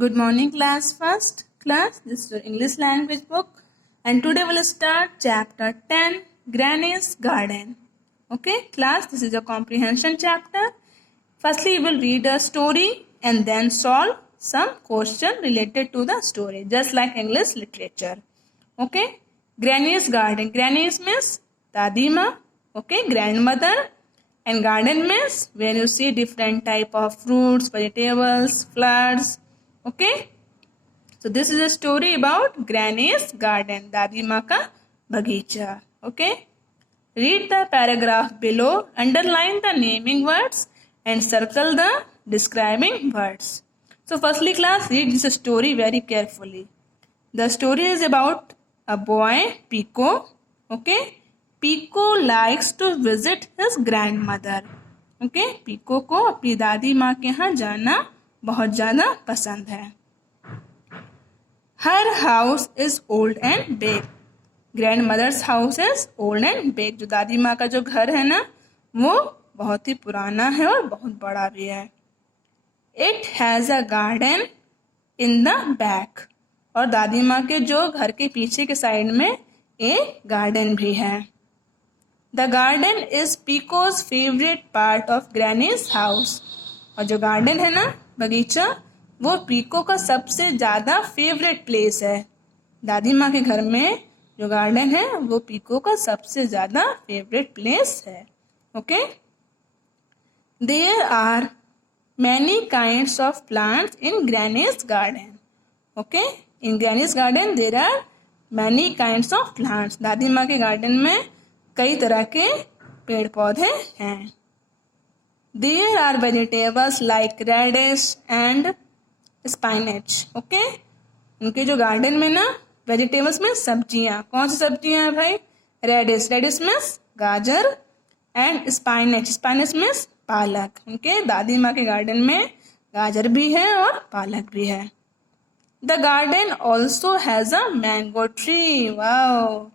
Good morning, class. First class, this is your English language book, and today we'll start chapter 10, Granny's Garden. Okay, class, this is a comprehension chapter. Firstly, you will read a story and then solve some question related to the story, just like English literature. Okay, Granny's Garden. Granny's means Dadi Ma. Okay, grandmother. And garden means where you see different type of fruits, vegetables, flowers. Okay. So this is a story about Granny's garden, Dadi Ma ka bagicha. Okay. Read the paragraph below, underline the naming words and circle the describing words. So firstly class, read this story very carefully. The story is about a boy, Pico. Okay. Pico likes to visit his grandmother. Okay. Pico को अपनी दादी माँ के यहाँ जाना बहुत ज़्यादा पसंद है. Her house is old and big. Grandmother's house is old and big. जो दादी माँ का जो घर है ना वो बहुत ही पुराना है और बहुत बड़ा भी है. It has a garden in the back. और दादी माँ के जो घर के पीछे के साइड में एक गार्डन भी है. The garden is Pico's favorite part of Granny's house. और जो गार्डन है ना बगीचा वो पीको का सबसे ज़्यादा फेवरेट प्लेस है. दादी माँ के घर में जो गार्डन है वो पीको का सबसे ज़्यादा फेवरेट प्लेस है. Okay. There are many kinds of plants in Granny's garden. Okay. In Granny's garden there are many kinds of plants. दादी माँ के गार्डन में कई तरह के पेड़ पौधे हैं. There are vegetables like radish and spinach. Okay? उनके जो गार्डन में ना वेजिटेबल्स में सब्जियां, कौन सी सब्जियां हैं भाई? रेडिश. रेडिश मीन्स गाजर एंड स्पाइनेच. स्पाइनेच मीन्स पालक. उनके दादी माँ के गार्डन में गाजर भी है और पालक भी है. The garden also has a mango tree. Wow.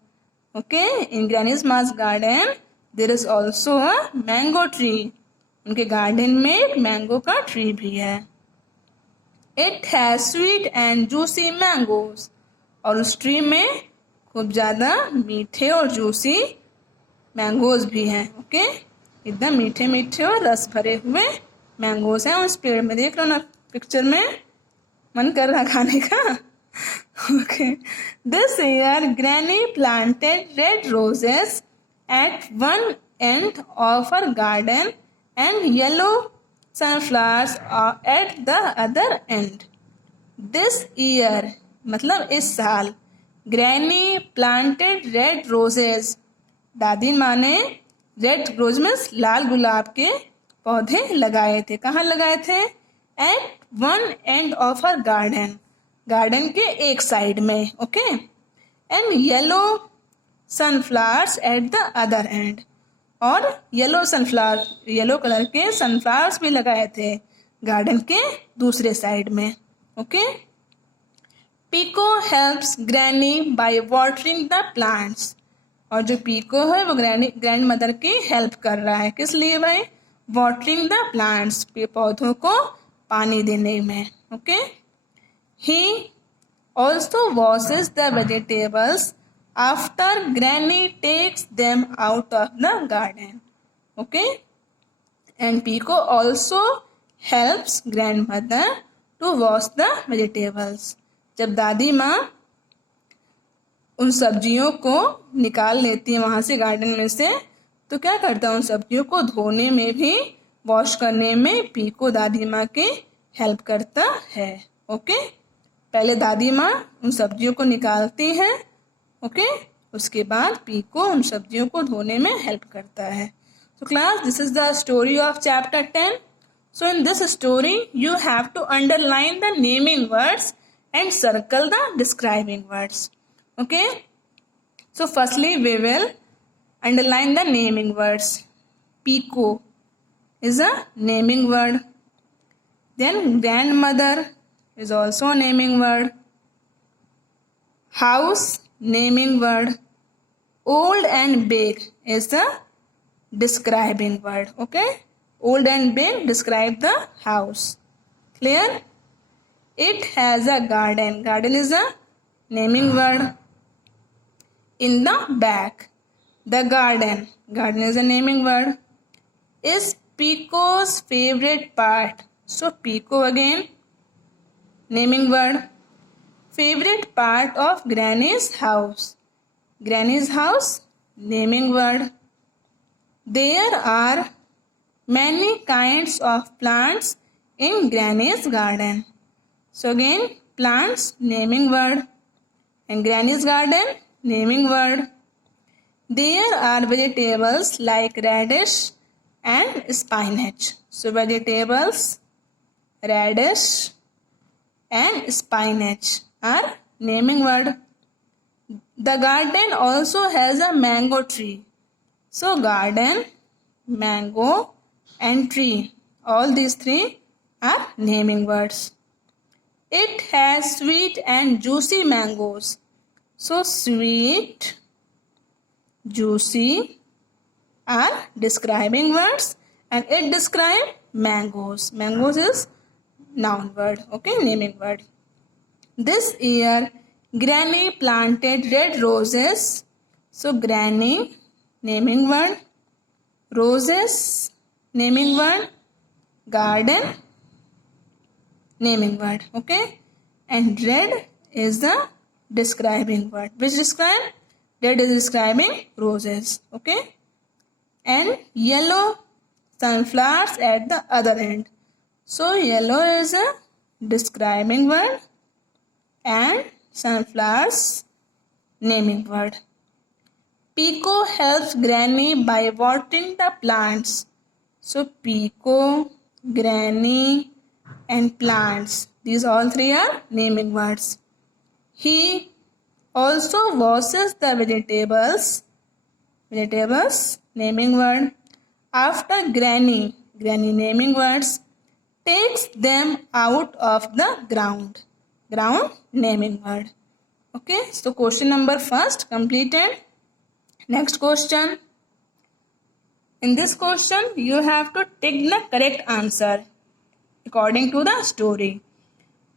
Okay, in Granny's Ma's garden there is also a mango tree. उनके गार्डन में एक मैंगो का ट्री भी है. It has sweet and juicy mangoes. और उस ट्री में खूब ज़्यादा मीठे और जूसी मैंगोज भी हैं. ओके, एकदम मीठे मीठे और रस भरे हुए मैंगोज हैं उस पेड़ में. देख लो ना पिक्चर में, मन कर रहा खाने का. Okay. This year, Granny planted red roses at one end of her garden and yellow sunflowers at the other end. This year, मतलब इस साल, Granny planted red roses. दादी माँ ने रेड रोज में लाल गुलाब के पौधे लगाए थे. कहाँ लगाए थे? At one end of her garden. Garden के एक साइड में. Okay. And yellow sunflowers at the other end. और येलो सनफ्लावर, येलो कलर के सनफ्लावर्स भी लगाए थे गार्डन के दूसरे साइड में. Okay. Pico helps granny by watering the plants. और जो पीको है वो ग्रैंड मदर की हेल्प कर रहा है. किस लिए भाई? वाटरिंग द प्लांट्स, पौधों को पानी देने में. Okay. He also washes the vegetables after Granny takes them out of the garden. Okay? And Pico also helps grandmother to wash the vegetables. जब दादी माँ उन सब्जियों को निकाल लेती है वहाँ से गार्डन में से, तो क्या करता है? उन सब्जियों को धोने में भी, वॉश करने में पीको दादी माँ की हेल्प करता है. ओके. पहले दादी माँ उन सब्जियों को निकालती है. ओके. उसके बाद पीको उन सब्जियों को धोने में हेल्प करता है. So class, this is the story of chapter 10. So in this story you have to underline the naming words and circle the describing words. Okay. So firstly we will underline the naming words. Pico is a naming word. Then grandmother is also a naming word. House, naming word. Old and big is the describing word. Okay. Old and big describe the house. Clear? It has a garden. Garden is a naming word. In the back. The garden. Garden is a naming word. Is Pico's favorite part. So Pico again, naming word. Favorite part of Granny's house. Granny's house, naming word. There are many kinds of plants in Granny's garden. So again, plants, naming word. And Granny's garden, naming word. There are vegetables like radish and spinach. So vegetables, radish and spinach are naming word. The garden also has a mango tree. So garden, mango and tree. All these three are naming words. It has sweet and juicy mangoes. So sweet, juicy are describing words and it describes mangoes. Mangoes is noun word, okay, naming word. This year Granny planted red roses. So Granny, naming word. Roses, naming word. Garden, naming word, okay. And red is the describing word. Which describe? Red is describing roses, okay. And yellow sunflowers at the other end. So yellow is a describing word and sunflowers, naming word. Pico helps Granny by watering the plants. So Pico, Granny and plants. These all three are naming words. He also washes the vegetables. Vegetables, naming word. After Granny, Granny naming words, takes them out of the ground. Ground, naming word. Okay, so question number first completed. Next question. In this question, you have to take the correct answer according to the story.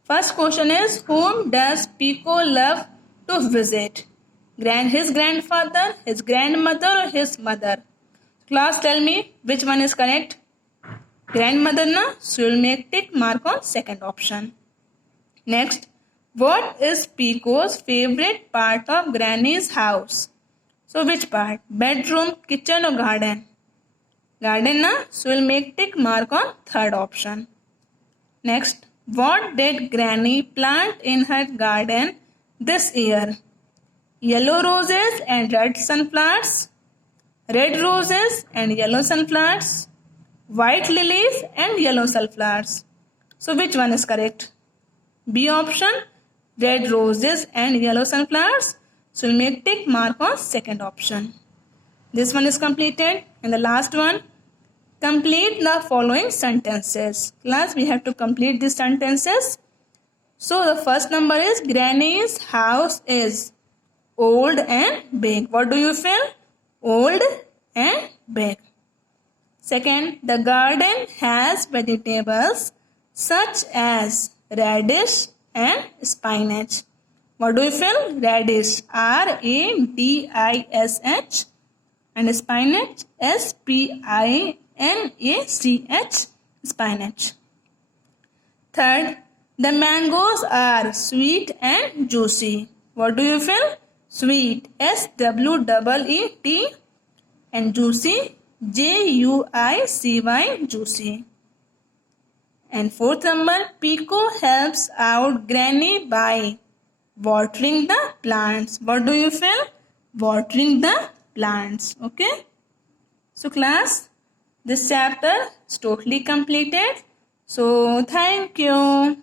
First question is, whom does Pico love to visit? His grandfather, his grandmother or his mother? Class, tell me which one is correct. Grandmother na, so you will make tick mark on second option. Next, what is Pico's favorite part of Granny's house? So which part? Bedroom, kitchen or garden? Garden na, so we'll make tick mark on third option. Next, what did Granny plant in her garden this year? Yellow roses and red sunflowers, red roses and yellow sunflowers, white lilies and yellow sunflowers. So which one is correct? B option, red roses and yellow sunflowers. So we'll make tick mark on second option. This one is completed. And the last one, complete the following sentences. Class, we have to complete these sentences. So the first number is, Granny's house is old and big. What do you feel? Old and big. Second, the garden has vegetables such as radish and spinach. What do you feel? Radish, R-A-D-I-S-H, and spinach, S-P-I-N-A-C-H, spinach. Third, the mangoes are sweet and juicy. What do you feel? Sweet, S-W-E-E-T, and juicy, J-U-I-C-Y, juicy. And fourth number, Pico helps out Granny by watering the plants. What do you feel? Watering the plants. Okay. So class, this chapter is totally completed. So thank you.